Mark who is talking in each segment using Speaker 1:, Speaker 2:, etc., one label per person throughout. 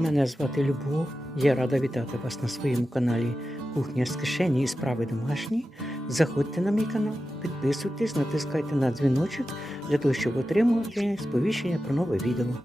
Speaker 1: Мене звати Любов. Я рада вітати вас на своєму каналі Кухня з кишені і справи домашні. Заходьте на мій канал, підписуйтесь, натискайте на дзвіночок для того, щоб отримувати сповіщення про нове відео.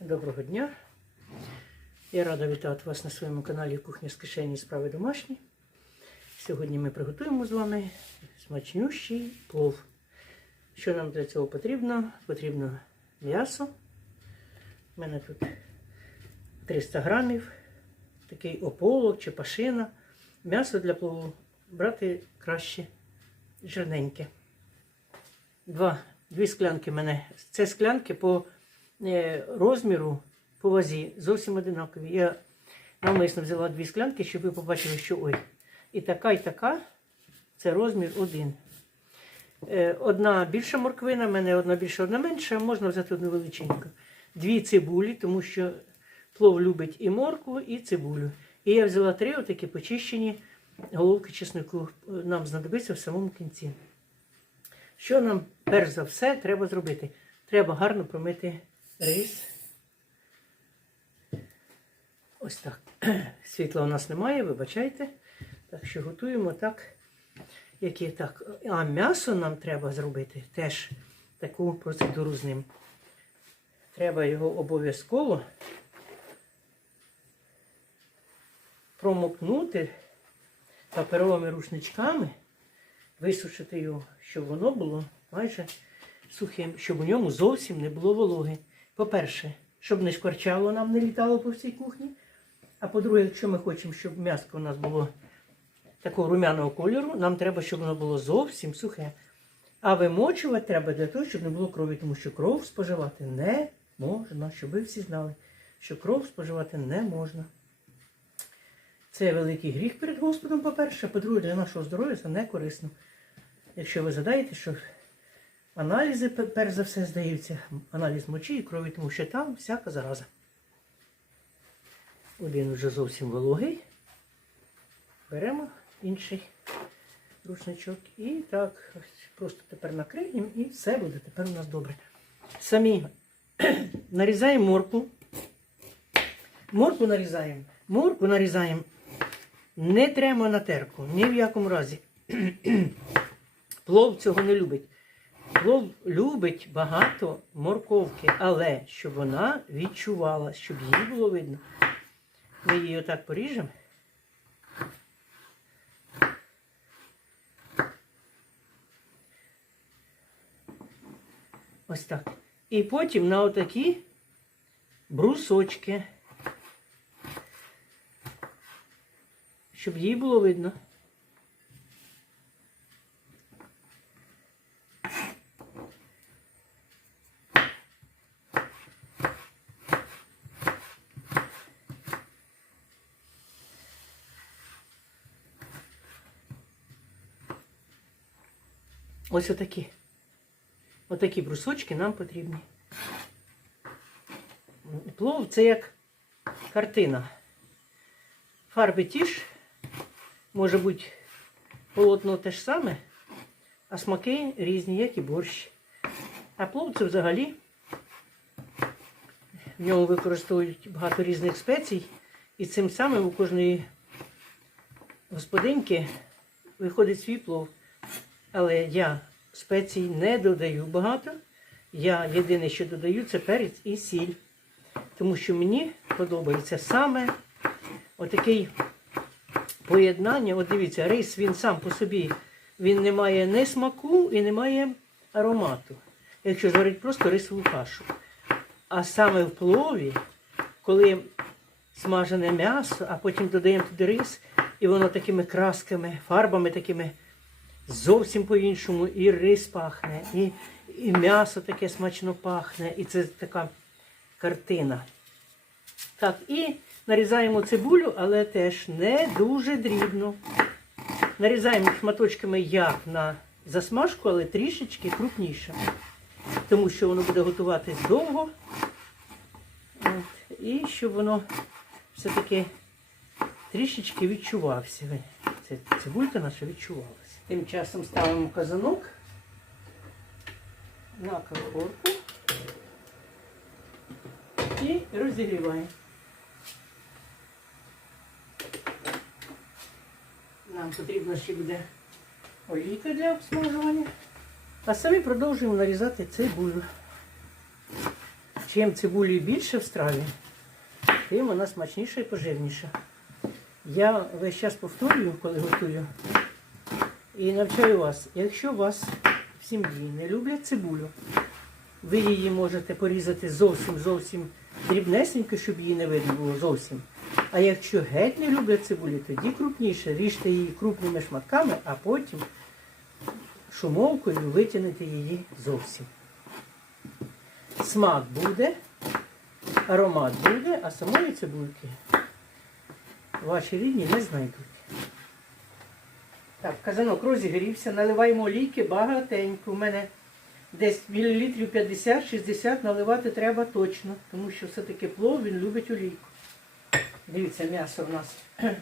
Speaker 1: Доброго дня! Я рада вітати вас на своєму каналі Кухня з кишені і справи домашні. Сьогодні ми приготуємо з вами смачнющий плов. Що нам для цього потрібно? Потрібно м'ясо. У мене тут 300 грамів, такий ополок чи пашина. М'ясо для плову брати краще жирненьке. Два, Дві склянки мене. Це склянки по е, розміру, по вазі зовсім одинакові. Я навмисно взяла дві склянки, щоб ви побачили, що ой. І така, і така це розмір один. Е, Одна більша морквина, в мене одна більша, одна менша, можна взяти одну величеньку. Дві цибулі, тому що плов любить і моркву, і цибулю. І я взяла три отакі почищені головки чеснику. Нам знадобиться в самому кінці. Що нам перш за все треба зробити? Треба гарно промити рис. Ось так. Світла у нас немає, вибачайте. Так що готуємо так, як є так. А м'ясо нам треба зробити теж таку процедуру з ним. Треба його обов'язково промокнути паперовими рушничками, висушити його, щоб воно було майже сухим, щоб у ньому зовсім не було вологи. По-перше, щоб не шкварчало нам не літало по всій кухні. А по-друге, якщо ми хочемо, щоб м'яско у нас було такого румяного кольору, нам треба, щоб воно було зовсім сухе. А вимочувати треба для того, щоб не було крові, тому що кров споживати не можна, щоб ви всі знали, що кров споживати не можна. Це великий гріх перед Господом, по-перше, по-друге, для нашого здоров'я це не корисно. Якщо ви задаєте, що аналізи, перш за все, здаються, аналіз мочі і крові, тому що там всяка зараза. Один вже зовсім вологий. Беремо інший рушничок і так просто тепер накриємо і все буде тепер у нас добре. Самі нарізаємо моркву. Моркву нарізаємо. Моркву нарізаємо. Не треба на терку, ні в якому разі. Плов цього не любить. Плов любить багато морковки, але щоб вона відчувала, щоб її було видно. Ми її отак поріжемо. Ось так. І потім на отакі брусочки, щоб її було видно. Ось отакі. Отакі брусочки нам потрібні. Плов це як картина. Фарби ті ж, може бути полотно те ж саме, а смаки різні, як і борщ. А плов це взагалі. В ньому використовують багато різних спецій. І цим самим у кожної господинки виходить свій плов. Але я спецій не додаю багато. Я єдине, що додаю, це перець і сіль. Тому що мені подобається саме отакий поєднання. От дивіться, рис він сам по собі він не має ні смаку і не має аромату. Якщо зварити просто рисову кашу. А саме в плові, коли смажене м'ясо, а потім додаємо туди рис, і воно такими красками, фарбами такими зовсім по-іншому. І рис пахне, і, і м'ясо таке смачно пахне, і це така картина. Так, і нарізаємо цибулю, але теж не дуже дрібно. Нарізаємо шматочками як на засмажку, але трішечки крупніше. Тому що воно буде готуватись довго. От, і щоб воно все-таки трішечки відчувався. Це цибулька наша відчувалася. Тим часом ставимо казанок на конфорку і розігріваємо. Нам потрібно ще буде олійка для обсмажування. А самі продовжуємо нарізати цибулю. Чим цибулі більше в страві, тим вона смачніша і пожирніша. Я весь час повторюю, коли готую, і навчаю вас, якщо вас в сім'ї не люблять цибулю, ви її можете порізати зовсім зовсім дрібнесенько, щоб її не видно було зовсім. А якщо геть не люблять цибулі, тоді крупніше ріжте її крупними шматками, а потім шумовкою витягнете її зовсім. Смак буде, аромат буде, а самої цибульки ваші рідні не знайдуть. Так, казанок розігрівся, наливаємо олійки багатенько. У мене десь мілілітрів 50-60 наливати треба точно, тому що все-таки плов він любить олійку. Дивіться, м'ясо у нас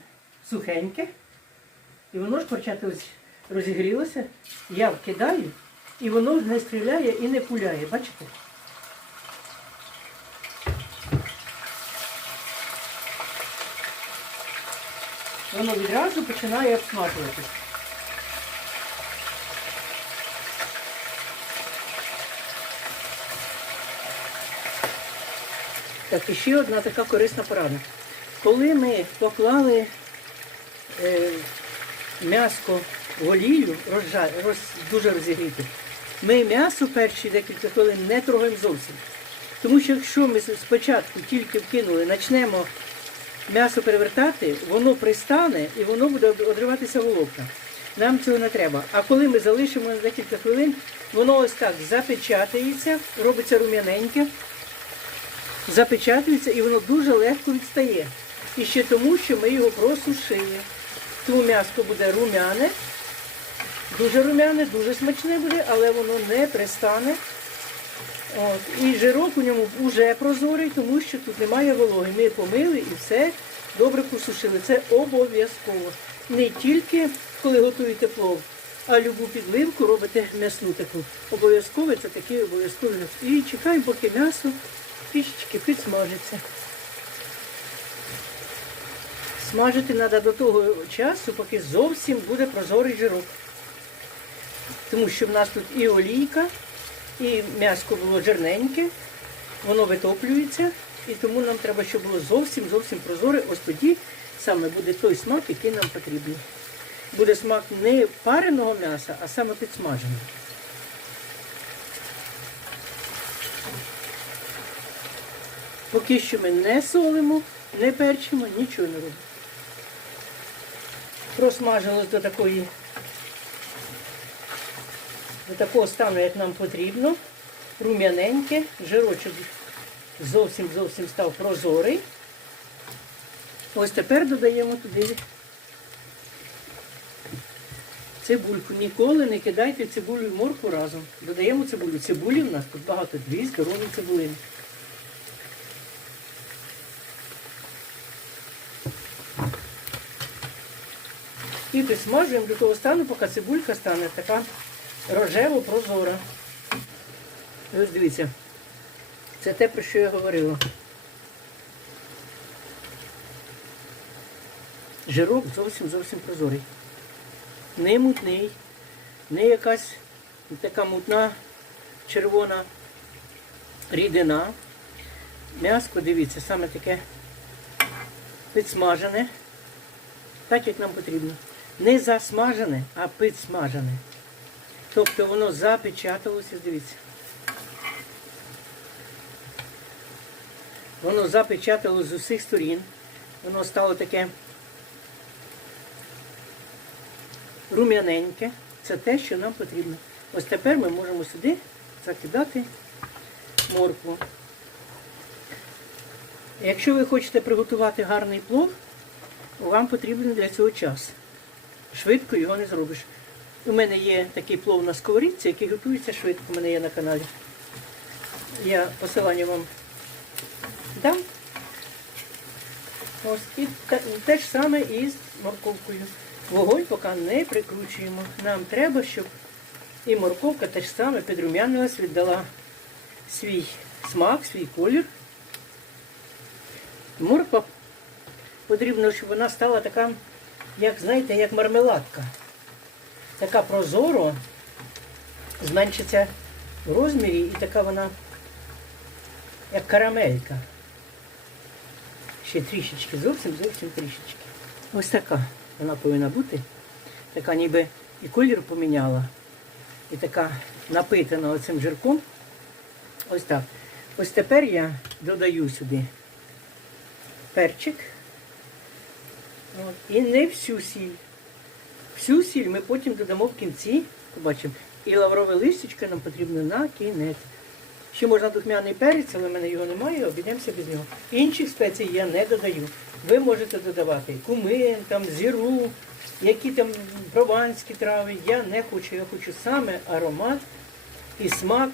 Speaker 1: сухеньке. І воно ж почати розігрілося. Я вкидаю, і воно не стріляє і не пуляє. Бачите? Воно відразу починає обсмажуватися. Так, і ще одна така корисна порада. Коли ми поклали е, м'яско в олію, розжа, роз, дуже розігріти, ми м'ясо перші декілька хвилин не трогаємо зовсім. Тому що якщо ми спочатку тільки вкинули, почнемо м'ясо перевертати, воно пристане і воно буде одриватися волокна. Нам цього не треба. А коли ми залишимо на декілька хвилин, воно ось так запечатається, робиться рум'яненьке, запечатується і воно дуже легко відстає. І ще тому, що ми його просушили. Тому м'ясо буде рум'яне, дуже рум'яне, дуже смачне буде, але воно не пристане. От. І жирок у ньому вже прозорий, тому що тут немає вологи. Ми помили і все добре просушили. Це обов'язково. Не тільки коли готуєте плов, а любу підливку робите м'ясну таку. Обов'язково це такий обов'язковий. І чекаємо, поки м'ясо трішечки підсмажиться. Смажити треба до того часу, поки зовсім буде прозорий жирок. Тому що в нас тут і олійка, і м'яско було жирненьке, воно витоплюється, і тому нам треба, щоб було зовсім зовсім прозоре. Ось тоді саме буде той смак, який нам потрібний. Буде смак не пареного м'яса, а саме підсмаженого. Поки що ми не солимо, не перчимо, нічого не робимо. Просмажилось до такої до такого стану, як нам потрібно. Рум'яненьке, жирочок зовсім зовсім став прозорий. Ось тепер додаємо туди цибульку. Ніколи не кидайте цибулю і морку разом. Додаємо цибулю. Цибулі в нас тут багато, дві здорові цибулини. І присмажуємо до того стану, поки цибулька стане така рожево прозора. Ось дивіться, це те, про що я говорила. Жирок зовсім зовсім прозорий. Не мутний, не якась така мутна червона рідина. М'яско, дивіться, саме таке підсмажене, так як нам потрібно. Не засмажене, а підсмажене. Тобто воно запечаталося, дивіться. Воно запечаталося з усіх сторін. Воно стало таке рум'яненьке. Це те, що нам потрібно. Ось тепер ми можемо сюди закидати моркву. Якщо ви хочете приготувати гарний плов, вам потрібен для цього час. Швидко його не зробиш. У мене є такий плов на сковорідці, який готується швидко, у мене є на каналі. Я посилання вам дам. Ось і те, ж саме і з морковкою. Вогонь поки не прикручуємо. Нам треба, щоб і морковка теж саме підрум'янилась, віддала свій смак, свій колір. Морква потрібно, щоб вона стала така як знаєте, як мармеладка. Така прозоро, зменшиться в розмірі і така вона, як карамелька. Ще трішечки, зовсім зовсім трішечки. Ось така вона повинна бути. Така ніби і колір поміняла, і така напитана оцим жирком. Ось так. Ось тепер я додаю сюди перчик. І не всю сіль. Всю сіль ми потім додамо в кінці, побачимо. І лаврове листячко нам потрібно на кінець. Ще можна духмяний перець, але в мене його немає, обійдемося без нього. Інших спецій я не додаю. Ви можете додавати кумин, там, зіру, які там прованські трави. Я не хочу. Я хочу саме аромат і смак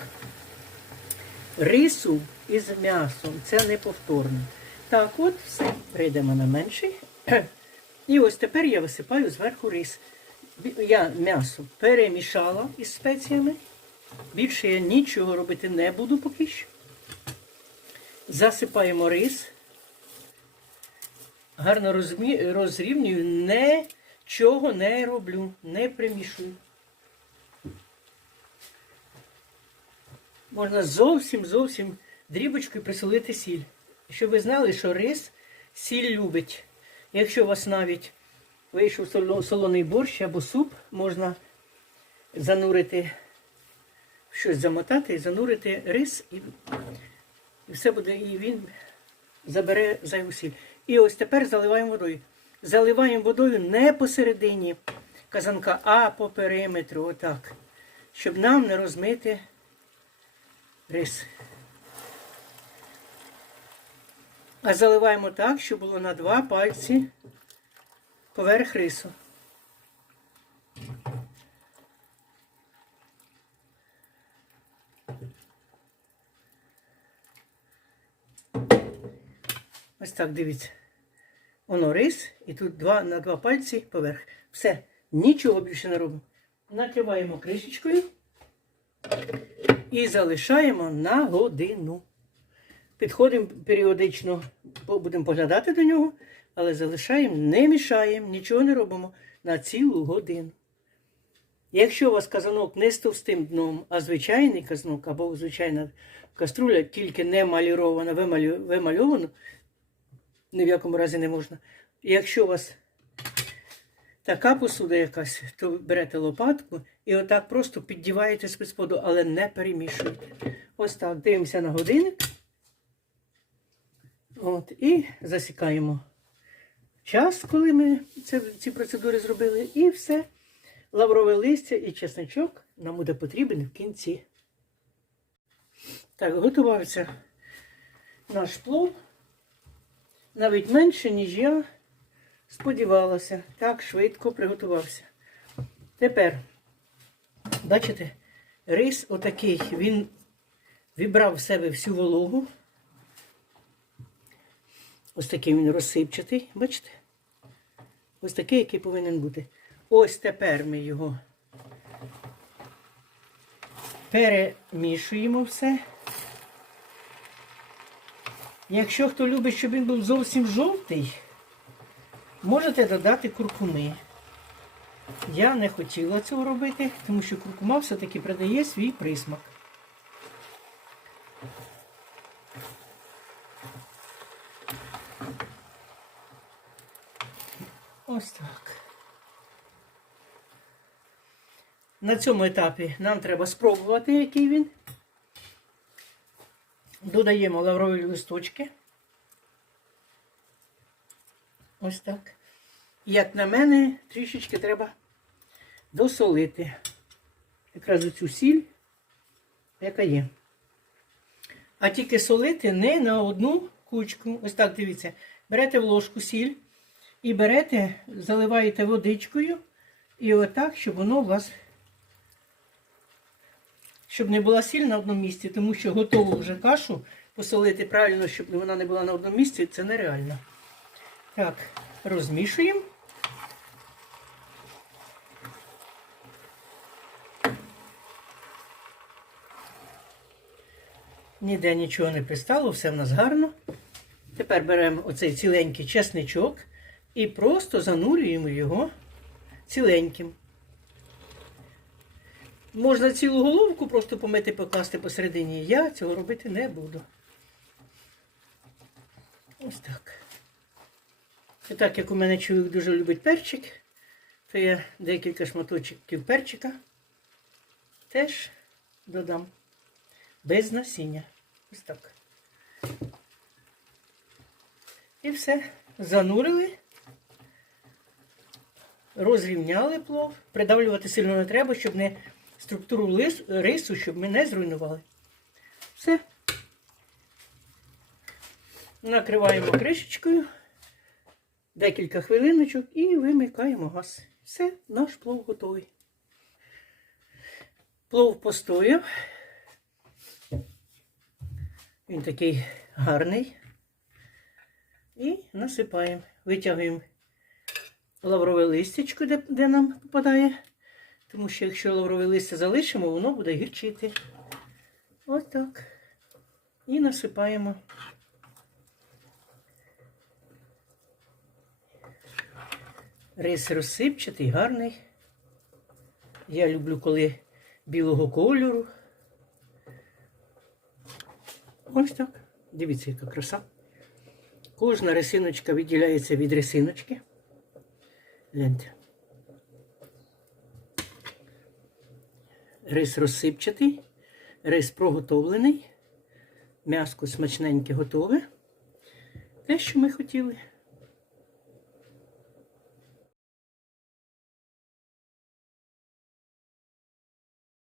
Speaker 1: рису із м'ясом. Це неповторно. Так, от все. Перейдемо на менший. І ось тепер я висипаю зверху рис. Я м'ясо перемішала із спеціями. Більше я нічого робити не буду поки що. Засипаємо рис. Гарно розмі- розрівнюю, нічого не роблю, не примішую. Можна зовсім зовсім дрібочкою присолити сіль. Щоб ви знали, що рис сіль любить. Якщо у вас навіть вийшов солоний борщ або суп, можна занурити, щось замотати і занурити рис, і, все буде, і він забере зайву сіль. І ось тепер заливаємо водою. Заливаємо водою не посередині казанка, а по периметру, отак. Щоб нам не розмити рис. А заливаємо так, щоб було на два пальці поверх рису. Ось так дивіться. Воно рис і тут два, на два пальці поверх. Все, нічого більше не робимо. Накриваємо кришечкою і залишаємо на годину. Підходимо періодично, будемо поглядати до нього, але залишаємо, не мішаємо, нічого не робимо на цілу годину. Якщо у вас казанок не з товстим дном, а звичайний казанок або звичайна каструля, тільки не малірована, вимальована, ні в якому разі не можна. Якщо у вас така посуда якась, то берете лопатку і отак просто піддіваєте спецподу, але не перемішуєте. Ось так, дивимося на годинник. От, і засікаємо час, коли ми це, ці процедури зробили, і все. Лаврове листя і чесничок нам буде потрібен в кінці. Так, готувався наш плов. Навіть менше, ніж я сподівалася. Так швидко приготувався. Тепер, бачите, рис отакий, він вібрав в себе всю вологу. Ось такий він розсипчатий, бачите? Ось такий, який повинен бути. Ось тепер ми його перемішуємо все. Якщо хто любить, щоб він був зовсім жовтий, можете додати куркуми. Я не хотіла цього робити, тому що куркума все-таки придає свій присмак. Ось так. На цьому етапі нам треба спробувати, який він. Додаємо лаврові листочки. Ось так. Як на мене, трішечки треба досолити. Якраз оцю сіль, яка є. А тільки солити не на одну кучку. Ось так дивіться. Берете в ложку сіль і берете, заливаєте водичкою. І отак, щоб воно у вас щоб не була сіль на одному місці, тому що готову вже кашу посолити правильно, щоб вона не була на одному місці, це нереально. Так, розмішуємо. Ніде нічого не пристало, все в нас гарно. Тепер беремо оцей ціленький чесничок, і просто занурюємо його ціленьким. Можна цілу головку просто помити, покласти посередині. Я цього робити не буду. Ось так. І так як у мене чоловік дуже любить перчик, то я декілька шматочків перчика теж додам без насіння. Ось так. І все. Занурили, розрівняли плов. Придавлювати сильно не треба, щоб не структуру рису, щоб ми не зруйнували. Все. Накриваємо кришечкою декілька хвилиночок і вимикаємо газ. Все, наш плов готовий. Плов постояв. Він такий гарний. І насипаємо. Витягуємо лаврове листячко, де, де нам попадає. Тому що якщо лаврове листя залишимо, воно буде гірчити. Ось так. І насипаємо. Рис розсипчатий, гарний. Я люблю, коли білого кольору. Ось так. Дивіться, яка краса. Кожна рисиночка відділяється від рисиночки. Гляньте. Рис розсипчатий, рис проготовлений, м'яско смачненьке готове. Те, що ми хотіли.